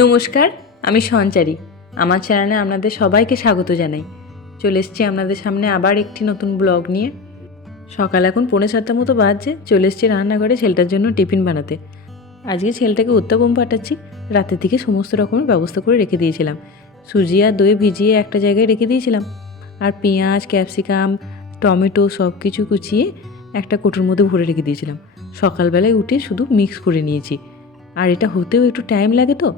নমস্কার, আমি সঞ্চারী। আমার চ্যানেলে আপনাদের সবাইকে স্বাগত জানাই। চলে এসেছি আপনাদের সামনে আবার একটি নতুন ব্লগ নিয়ে। সকাল এখন 6:45 মতো বাজছে। চলে এসেছি রান্নাঘরে ছেলেটার জন্য টিফিন বানাতে। আজকে ছেলেটাকে উত্তপম পাঠাচ্ছি। রাতের দিকে সমস্ত রকমের ব্যবস্থা করে রেখে দিয়েছিলাম। সুজি আর দই ভিজিয়ে একটা জায়গায় রেখে দিয়েছিলাম, আর পেঁয়াজ, ক্যাপসিকাম, টমেটো সব কিছু কুচিয়ে একটা কোটোর মধ্যে ভরে রেখে দিয়েছিলাম। সকালবেলায় উঠে শুধু মিক্স করে নিয়েছি। আর এটা হতেও একটু টাইম লাগে, তো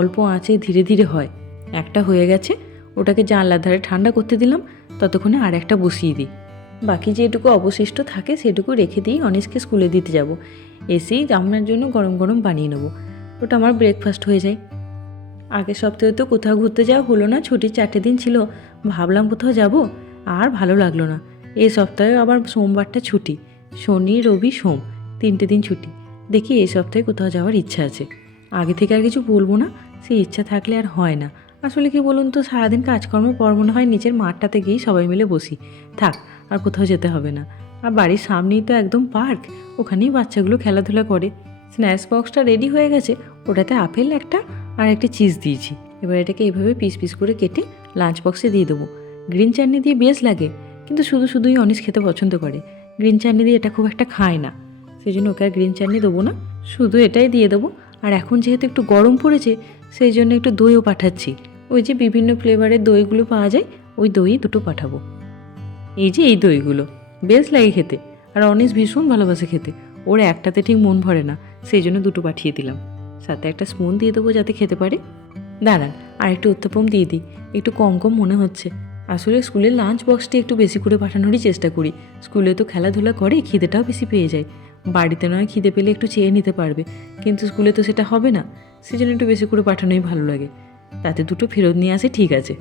অল্প আঁচে ধীরে ধীরে হয়। একটা হয়ে গেছে, ওটাকে জানলার ধারে ঠান্ডা করতে দিলাম। ততক্ষণে আর একটা বসিয়ে দিই। বাকি যেটুকু অবশিষ্ট থাকে সেটুকু রেখে দিই, অনিশকে স্কুলে দিতে যাব। এসেই আপনার জন্য গরম গরম বানিয়ে নেবো। ওটা আমার ব্রেকফাস্ট হয়ে যায়। আগের সপ্তাহে তো কোথাও ঘুরতে যাওয়া হলো না, ছুটির 4টে দিন ছিল। ভাবলাম কোথাও যাব, আর ভালো লাগলো না। এই সপ্তাহে আবার সোমবারটা ছুটি, শনি রবি সোম 3টে দিন ছুটি। দেখি এই সপ্তাহে কোথাও যাওয়ার ইচ্ছা আছে। আগে থেকে আর কিছু বলবো না, সেই ইচ্ছা থাকলে আর হয় না। আসলে কি বলুন তো, সারাদিন কাজকর্ম পর মনে হয় নিচের মাঠটাতে গিয়েই সবাই মিলে বসি, থাক আর কোথাও যেতে হবে না। আর বাড়ির সামনেই তো একদম পার্ক, ওখানেই বাচ্চাগুলো খেলাধুলা করে। স্ন্যাক্স বক্সটা রেডি হয়ে গেছে, ওটাতে আপেল একটা আর একটা চিজ দিয়েছি। এবার এটাকে এইভাবে পিস পিস করে কেটে লাঞ্চ বক্সে দিয়ে দেবো। গ্রিন চাটনি দিয়ে বেশ লাগে, কিন্তু শুধু শুধুই অনিশ খেতে পছন্দ করে। গ্রিন চাটনি দিয়ে এটা খুব একটা খায় না, সেই জন্য ওকে আর গ্রিন চাটনি দেবো না, শুধু এটাই দিয়ে দেবো। আর এখন যেহেতু একটু গরম পড়েছে, সেই জন্য একটু দইও পাঠাচ্ছি। ওই যে বিভিন্ন ফ্লেভারের দইগুলো পাওয়া যায়, ওই দই দুটো পাঠাবো। এই যে এই দইগুলো বেশ লাগে খেতে, আর অনিশ ভীষণ ভালোবাসে খেতে। ওর একটাতে ঠিক মন ভরে না, সেই জন্য দুটো পাঠিয়ে দিলাম। সাথে একটা স্পুন দিয়ে দেবো যাতে খেতে পারে। দাঁড়ান, আর একটু উত্তপম দিয়ে দিই, একটু কম কম মনে হচ্ছে। আসলে স্কুলের লাঞ্চ বক্সটি একটু বেশি করে পাঠানোরই চেষ্টা করি। স্কুলে তো খেলাধুলা করে, খিদেটাও বেশি পেয়ে যায়। বাড়িতে নয় খিদে পেলে একটু চেয়ে নিতে পারবে, কিন্তু স্কুলে তো সেটা হবে না। সেজন্য একটু বেশি করে পাঠানোই ভালো লাগে। তাতে দুটো ফেরত নিয়ে আসে, ঠিক আছে।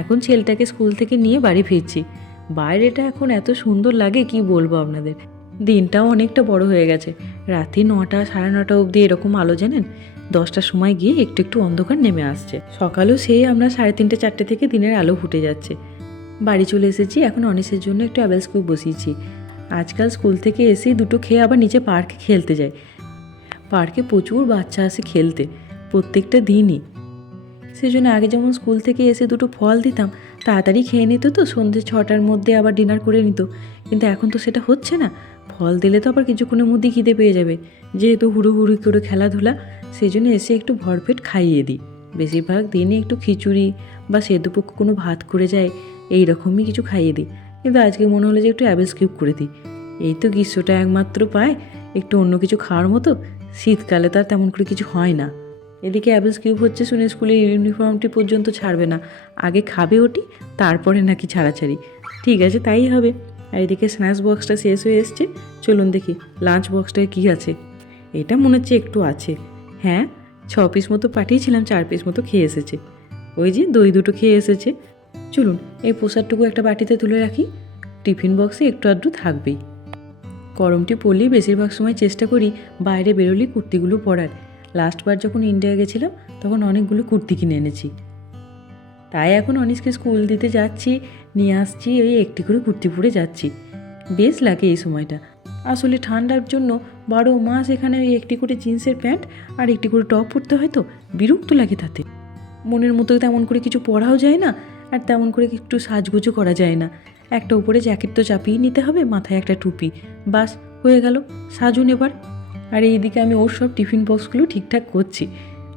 এখন ছেলেটাকে স্কুল থেকে নিয়ে বাড়ি ফিরছি। বাইরেটা এখন এত সুন্দর লাগে, কি বলবো আপনাদের। দিনটাও অনেকটা বড় হয়ে গেছে। রাতে 9টা 9:30 অবধি এরকম আলো, জানেন। 10টার সময় গিয়ে একটু একটু অন্ধকার নেমে আসছে। সকালেও সেই আমরা 3:30 4টে থেকে দিনের আলো ফুটে যাচ্ছে। বাড়ি চলে এসেছি। এখন অনিশের জন্য একটু অ্যাবেল স্কুপ বসিয়েছি। আজকাল স্কুল থেকে এসেই দুটো খেয়ে আবার নিচে পার্কে খেলতে যায়। পার্কে প্রচুর বাচ্চা আসে খেলতে, প্রত্যেকটা দিনই। সেই জন্য আগে যেমন স্কুল থেকে এসে দুটো ফল দিতাম, তাড়াতাড়ি খেয়ে নিত, তো সন্ধ্যে 6টার মধ্যে আবার ডিনার করে নিত। কিন্তু এখন তো সেটা হচ্ছে না। ফল দিলে তো আবার কিছুক্ষণের মধ্যেই খিদে পেয়ে যাবে, যেহেতু হুড়োহুড়ি করে খেলাধুলা। সেই জন্য এসে একটু ভরপেট খাইয়ে দিই। বেশিরভাগ দিনই একটু খিচুড়ি বা সেদ্ধপক্ষ কোনো ভাত করে যায়, এই রকমই কিছু খাইয়ে দিই। কিন্তু আজকে মনে হলো যে একটু অ্যাবেল স্কিপ করে দিই। এই তো গ্রীষ্মটা একমাত্র পায় একটু অন্য কিছু খাওয়ার মতো, শীতকালে তার তেমন করে কিছু হয় না। এদিকে অ্যাবেল কিউব হচ্ছে শুনে স্কুলের ইউনিফর্মটি পর্যন্ত ছাড়বে না, আগে খাবে ওটি, তারপরে নাকি ছাড়াছাড়ি। ঠিক আছে, তাই হবে। আর এদিকে স্ন্যাক্স বক্সটা শেষ হয়ে এসছে। চলুন দেখি লাঞ্চ বক্সটায় কী আছে। এটা মনে হচ্ছে একটু আছে। হ্যাঁ, 6 পিস মতো পাঠিয়েছিলাম, 4 পিস মতো খেয়ে এসেছে। ওই যে দই দুটো খেয়ে এসেছে। চলুন এই প্রসাদটুকু একটা বাটিতে তুলে রাখি। টিফিন বক্সে একটু আধটু থাকবেই। গরমটি পড়লেই বেশিরভাগ সময় চেষ্টা করি বাইরে বেরোলেই কুর্তিগুলো পরার। লাস্টবার যখন ইন্ডিয়া গেছিলাম তখন অনেকগুলো কুর্তি কিনে এনেছি। তাই এখন অনিশকে স্কুল দিতে যাচ্ছি, নিয়ে আসছি, ওই একটি করে কুর্তি পরে যাচ্ছি। বেশ লাগে এই সময়টা। আসলে ঠান্ডার জন্য 12 মাস এখানে ওই একটি করে জিন্সের প্যান্ট আর একটি করে টপ পরতে হয়, তো বিরক্ত লাগে তাতে। মনের মতো তেমন করে কিছু পরাও যায় না, আর তেমন করে একটু সাজগুজও করা যায় না। একটা উপরে জ্যাকেট তো চাপিয়ে নিতে হবে, মাথায় একটা টুপি, বাস হয়ে গেল সাজুন এবার। আর এইদিকে আমি ওর সব টিফিন বক্সগুলো ঠিকঠাক করছি,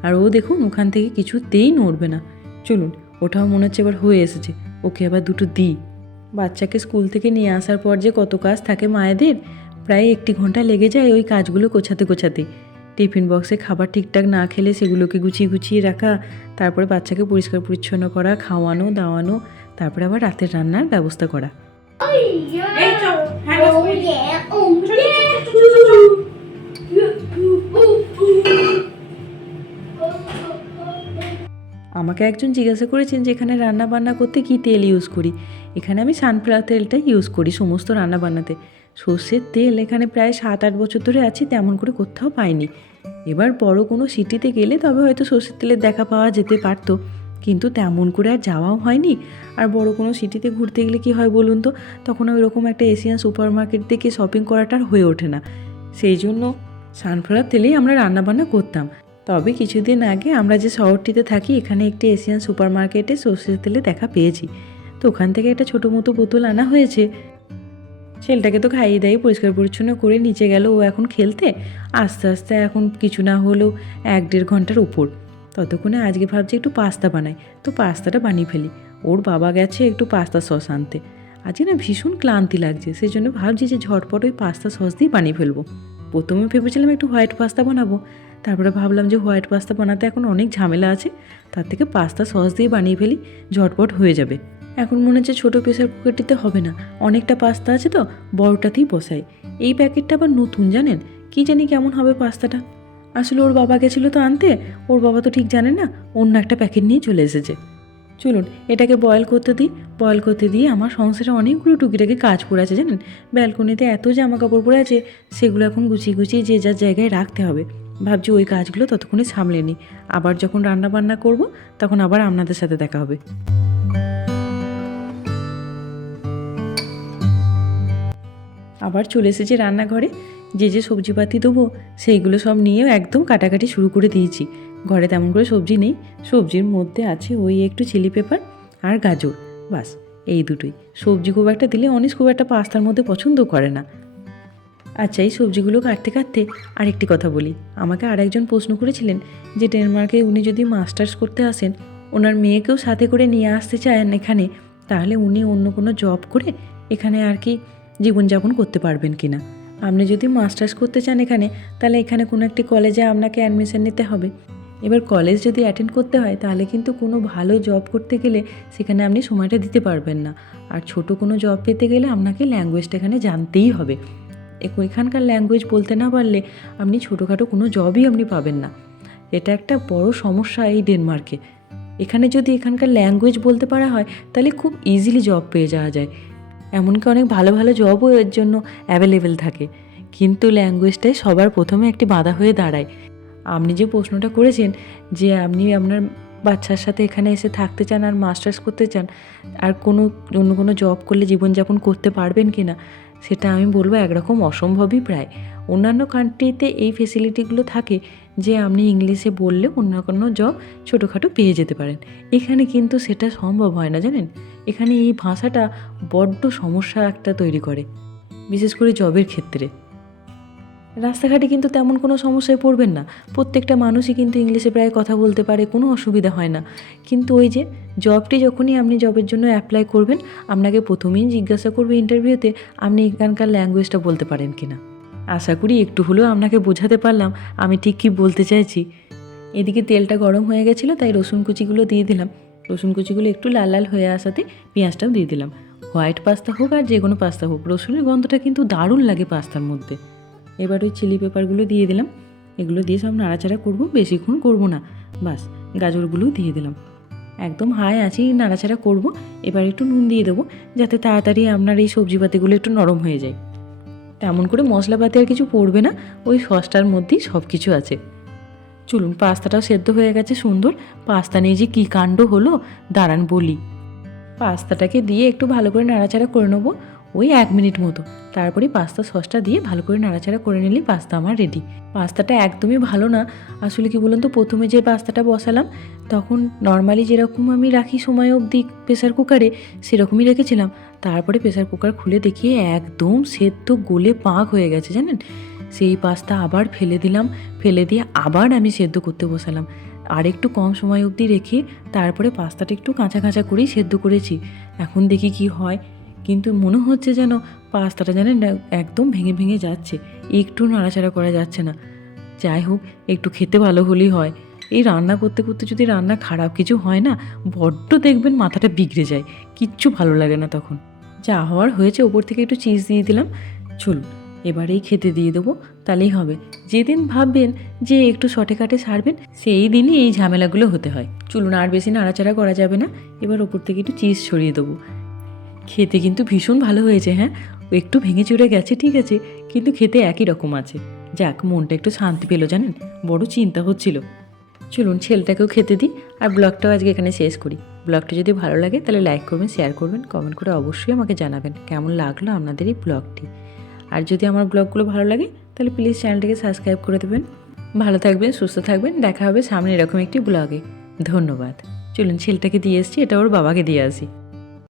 আর ও দেখুন ওখান থেকে কিছুতেই নড়বে না। চলুন, ওটাও মনে হচ্ছে এবার হয়ে এসেছে, ওকে আবার দুটো দিই। বাচ্চাকে স্কুল থেকে নিয়ে আসার পর যে কত কাজ থাকে মায়েদের, প্রায় 1 ঘন্টা লেগে যায় ওই কাজগুলো গোছাতে গোছাতে। টিফিন বক্সে খাবার ঠিকঠাক না খেলে সেগুলোকে গুছিয়ে গুছিয়ে রাখা, তারপরে বাচ্চাকে পরিষ্কার পরিচ্ছন্ন করা, খাওয়ানো দাওয়ানো, তারপরে আবার রাতের রান্নার ব্যবস্থা করা। আমাকে একজন জিজ্ঞাসা করেছেন যে এখানে রান্না বান্না করতে কী তেল ইউজ করি। এখানে আমি সানফ্লাওয়ার তেলটাই ইউজ করি সমস্ত রান্না বান্নাতে। সর্ষের তেল এখানে প্রায় 7-8 বছর ধরে আছি, তেমন করে কোথাও পাইনি। এবার বড় কোনো সিটিতে গেলে তবে হয়তো সর্ষের তেলের দেখা পাওয়া যেতে পারতো, কিন্তু তেমন করে আর যাওয়াও হয়নি। আর বড় কোনো সিটিতে ঘুরতে গেলে কি হয় বলুন তো, তখন ওই রকম একটা এশিয়ান সুপার মার্কেট থেকে শপিং করাটা আর হয়ে ওঠে না। সেই জন্য সানফ্লাওয়ার তেলেই আমরা রান্নাবান্না করতাম। তবে কিছুদিন আগে আমরা যে শহরটিতে থাকি এখানে একটি এশিয়ান সুপার মার্কেটে সর্ষের তেলে দেখা পেয়েছি। তো ওখান থেকে একটা ছোটো মতো বোতল আনা হয়েছে। ছেলেটাকে তো খাইয়ে দেয়, পরিষ্কার পরিচ্ছন্ন করে নিচে গেল ও এখন খেলতে। আস্তে আস্তে এখন কিছু না হলেও 1-1.5 ঘন্টার উপর। ততক্ষণে আজকে ভাবছি একটু পাস্তা বানাই, তো পাস্তাটা বানিয়ে ফেলি। ওর বাবা গেছে একটু পাস্তা সস আনতে। আজকে না ভীষণ ক্লান্তি লাগছে, সেই জন্য ভাবছি যে ঝটপট ওই পাস্তা সস দিয়ে বানিয়ে ফেলবো। প্রথমে ভেবেছিলাম একটু হোয়াইট পাস্তা বানাবো, তারপরে ভাবলাম যে হোয়াইট পাস্তা বানাতে এখন অনেক ঝামেলা আছে, তার থেকে পাস্তা সস দিয়ে বানিয়ে ফেলি, ঝটপট হয়ে যাবে। এখন মনে হচ্ছে ছোটো প্রেসার কুকারটিতে হবে না, অনেকটা পাস্তা আছে তো বড়টাতেই বসাই। এই প্যাকেটটা আবার নতুন, জানেন, কি জানি কেমন হবে পাস্তাটা। আসলে ওর বাবা গেছিলো তো আনতে, ওর বাবা তো ঠিক জানে না, অন্য একটা প্যাকেট নিয়ে চলে এসেছে। চলুন এটাকে বয়েল করতে দিই। বয়েল করতে দিয়ে আমার সংসারে অনেকগুলো টুকিটাকি কাজ পড়ে আছে, জানেন। ব্যালকনিতে এত জামা কাপড় পরে আছে, সেগুলো এখন গুছিয়ে গুছিয়ে যে যার জায়গায় রাখতে হবে। ভাবছি ওই কাজগুলো ততক্ষণে সামলে নিই, আবার যখন রান্না বান্না করব তখন আবার আপনাদের সাথে দেখা হবে। আবার চলে এসেছি রান্নাঘরে। যে সবজিপাতি দেবো সেইগুলো সব নিয়ে একদম কাটাকাটি শুরু করে দিয়েছি। ঘরে তেমন করে সবজি নেই, সবজির মধ্যে আছে ওই একটু চিলি পেপার আর গাজর, বাস এই দুটোই। সবজি খুব একটা দিলে অনেক খুব একটা পাস্তার মধ্যে পছন্দ করে না। আচ্ছা, এই সবজিগুলো কাটতে কাটতে আরেকটি কথা বলি। আমাকে আরেকজন প্রশ্ন করেছিলেন যে ডেনমার্কে উনি যদি মাস্টার্স করতে আসেন, ওনার মেয়েকেও সাথে করে নিয়ে আসতে চান এখানে, তাহলে উনি অন্য কোনো জব করে এখানে আর কি জীবনযাপন করতে পারবেন কি না। আপনি যদি মাস্টার্স করতে চান এখানে, তাহলে এখানে কোনো একটি কলেজে আপনাকে অ্যাডমিশন নিতে হবে। এবার কলেজ যদি অ্যাটেন্ড করতে হয় তাহলে কিন্তু কোনো ভালো জব করতে গেলে সেখানে আপনি সময়টা দিতে পারবেন না। আর ছোট কোনো জব পেতে গেলে আপনাকে ল্যাঙ্গুয়েজটা এখানে জানতেই হবে। এখানকার ল্যাঙ্গুয়েজ বলতে না পারলে আপনি ছোটোখাটো কোনো জবই আপনি পাবেন না। এটা একটা বড় সমস্যা এই ডেনমার্কে। এখানে যদি এখানকার ল্যাঙ্গুয়েজ বলতে পারা হয় তাহলে খুব ইজিলি জব পেয়ে যাওয়া যায়। এমনকি অনেক ভালো ভালো জবও এর জন্য অ্যাভেলেবেল থাকে, কিন্তু ল্যাঙ্গুয়েজটাই সবার প্রথমে একটি বাধা হয়ে দাঁড়ায়। আপনি যে প্রশ্নটা করেছেন যে আপনি আপনার বাচ্চার সাথে এখানে এসে থাকতে চান আর মাস্টার্স করতে চান, আর অন্য কোনো জব করলে জীবনযাপন করতে পারবেন কি না, সেটা আমি বলবো একরকম অসম্ভবই প্রায়। অন্যান্য কান্ট্রিতে এই ফেসিলিটিগুলো থাকে যে আপনি ইংলিশে বললে অন্য কোনো জব ছোটোখাটো পেয়ে যেতে পারেন। এখানে কিন্তু সেটা সম্ভব হয় না, জানেন। এখানে এই ভাষাটা বড্ড সমস্যা একটা তৈরি করে, বিশেষ করে জবের ক্ষেত্রে। রাস্তাঘাটে কিন্তু তেমন কোনো সমস্যায় পড়বেন না, প্রত্যেকটা মানুষই কিন্তু ইংলিশে প্রায় কথা বলতে পারে, কোনো অসুবিধা হয় না। কিন্তু ওই যে জবটি যখনই আপনি জবের জন্য অ্যাপ্লাই করবেন, আপনাকে প্রথমেই জিজ্ঞাসা করবে ইন্টারভিউতে আপনি এখানকার ল্যাঙ্গুয়েজটা বলতে পারেন কি না। আশা করি একটু হলেও আপনাকে বোঝাতে পারলাম আমি ঠিক কী বলতে চাইছি। এদিকে তেলটা গরম হয়ে গেছিলো, তাই রসুন কুচিগুলো দিয়ে দিলাম। রসুন কুচিগুলো একটু লাল লাল হয়ে আসাতে পেঁয়াজটাও দিয়ে দিলাম। হোয়াইট পাস্তা হোক আর যে কোনো পাস্তা হোক, রসুনের গন্ধটা কিন্তু দারুণ লাগে পাস্তার মধ্যে। এবার ওই চিলি পেপারগুলো দিয়ে দিলাম। এগুলো দিয়ে সব নাড়াচাড়া করবো, বেশিক্ষণ করবো না, বাস। গাজরগুলোও দিয়ে দিলাম, একদম হাই আঁচেই নাড়াচাড়া করব। এবার একটু নুন দিয়ে দেবো যাতে তাড়াতাড়ি আপনার এই সবজিপাতিগুলো একটু নরম হয়ে যায়। তেমন করে মশলাপাতি আর কিছু পড়বে না, ওই সসটার মধ্যেই সব কিছু আছে। চলুন, পাস্তাটাও সেদ্ধ হয়ে গেছে সুন্দর। পাস্তা নিয়ে যে কী কাণ্ড হলো দাঁড়ান বলি। পাস্তাটাকে দিয়ে একটু ভালো করে নাড়াচাড়া করে নেবো, ওই 1 মিনিট মতো। তারপরে পাস্তা সসটা দিয়ে ভালো করে নাড়াচাড়া করে নিলেই পাস্তা আমার রেডি। পাস্তাটা একদমই ভালো না, আসলে কি বলুন তো, প্রথমে যে পাস্তাটা বসালাম তখন নর্মালি যেরকম আমি রাখি সময় অবধি প্রেসার কুকারে, সেরকমই রেখেছিলাম। তারপরে প্রেসার কুকার খুলে দেখি একদম সেদ্ধ গলে পাক হয়ে গেছে, জানেন। সেই পাস্তা আবার ফেলে দিলাম, ফেলে দিয়ে আবার আমি সেদ্ধ করতে বসালাম। আর একটু কম সময় অবধি রেখে তারপরে পাস্তাটা একটু কাঁচা কাঁচা করেই সেদ্ধ করেছি। এখন দেখি কি হয়, কিন্তু মনে হচ্ছে যেন পাস্তাটা জানেন একদম ভেঙে ভেঙে যাচ্ছে, একটু নাড়াচাড়া করা যাচ্ছে না। যাই হোক, একটু খেতে ভালো হলেই হয়। এই রান্না করতে করতে যদি রান্না খারাপ কিছু হয় না, বড্ড দেখবেন মাথাটা বিগড়ে যায়, কিচ্ছু ভালো লাগে না তখন। যা হওয়ার হয়েছে, ওপর থেকে একটু চিজ দিয়ে দিলাম। চলুন এবারেই খেতে দিয়ে দেবো, তাহলেই হবে। যেদিন ভাববেন যে একটু শর্টে কাটে সারবেন, সেই দিনই এই ঝামেলাগুলো হতে হয়। চলুন, আর বেশি নাড়াচাড়া করা যাবে না। এবার ওপর থেকে একটু চিজ ছড়িয়ে দেবো। খেতে কিন্তু ভীষণ ভালো হয়েছে, হ্যাঁ। একটু ভেঙে চুরে গেছে ঠিক আছে, কিন্তু খেতে একই রকম আছে। যাক, মনটা একটু শান্তি পেল, জানেন, বড় চিন্তা হচ্ছিল। চলুন ছেলেটাকেও খেতে দিই, আর ব্লগটাও আজকে এখানে শেষ করি। ব্লগটা যদি ভালো লাগে তাহলে লাইক করবেন, শেয়ার করবেন, কমেন্ট করে অবশ্যই আমাকে জানাবেন কেমন লাগলো আপনাদের এই ব্লগটি। আর যদি আমার ব্লগগুলো ভালো লাগে তাহলে প্লিজ চ্যানেলটাকে সাবস্ক্রাইব করে দেবেন। ভালো থাকবেন, সুস্থ থাকবেন, দেখা হবে সামনে এরকম একটি ব্লগে। ধন্যবাদ। চলুন ছেলেটাকে দিয়ে এসেছি, এটা ওর বাবাকে দিয়ে আসি।